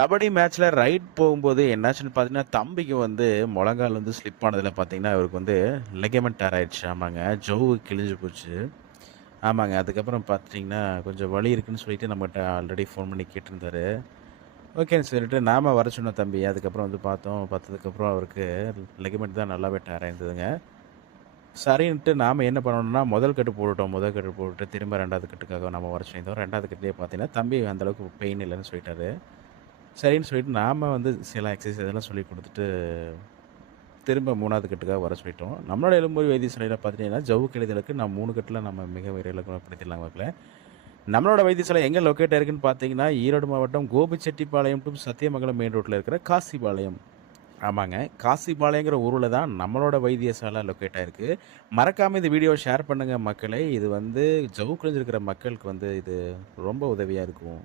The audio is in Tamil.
கபடி மேட்ச்ல ரைட் போகும்போது என்னாச்சுன்னு பார்த்தீங்கன்னா, தம்பிக்கு வந்து முழங்கால் வந்து ஸ்லிப் ஆனதுல பார்த்தீங்கன்னா, அவருக்கு வந்து லிகமெண்ட் டேர் ஆயிடுச்சு. ஆமாங்க. ஜவ்வு கிழிஞ்சு போச்சு. ஆமாங்க. அதுக்கப்புறம் பார்த்தீங்கன்னா, கொஞ்சம் வலி இருக்குன்னு சொல்லிட்டு நம்மட்ட ஆல்ரெடி ஃபோன் பண்ணி கேட்டிருந்தாரு. ஓகேன்னு சொல்லிட்டு நாம வர சொன்னோம் தம்பிய. அதுக்கப்புறம் வந்து பார்த்தோம். பார்த்ததுக்கப்புறம் அவருக்கு லிகமெண்ட் தான் நல்லாவே டேர் ஆயிருந்ததுங்க. சரின்ட்டு நாம என்ன பண்ணோம்னா, முதல் கட்டு போட்டுட்டோம். முதல் கட்டு போட்டுட்டு திரும்ப 2வது கட்டுக்காக நம்ம வர சொல்லியிருந்தோம். 2வது கட்டுலயே பார்த்தீங்கன்னா, தம்பி அந்த அளவுக்கு பெயின் இல்லன்னு சொல்லிட்டாரு. சரின்னு சொல்லிட்டு நாம வந்து சில எக்சர்சைஸ் இதெல்லாம் சொல்லிக் குடுத்துட்டு, திரும்ப 3வது கட்டுக்காக வர சொல்லிட்டோம். நம்மளோட எலும்புமுறிவு வைத்தியசாலையில பார்த்துட்டீங்கன்னா, ஜவ்வு கிழிதலுக்கு நான் 3 கட்டுல நம்ம மிக விரைவில குணப்படுத்திடலாம் மக்களே. நம்மளோட வைத்தியசாலை எங்க லொக்கேட் ஆயிருக்குன்னு பார்த்தீங்கன்னா, ஈரோடு மாவட்டம் கோபிச்செட்டிப்பாளையம் டூ சத்தியமங்கலம் மெயின் ரோட்ல இருக்கிற காசிபாளையம். ஆமாங்க. காசிபாளையங்கிற ஊர்ல தான் நம்மளோட வைத்தியசாலை லொக்கேட் ஆயிருக்கு. மறக்காம இந்த வீடியோவ ஷேர் பண்ணுங்க மக்களே. இது வந்து ஜவ்வு கிழிஞ்சிருக்கிற மக்களுக்கு வந்து இது ரொம்ப உதவியா இருக்கும்.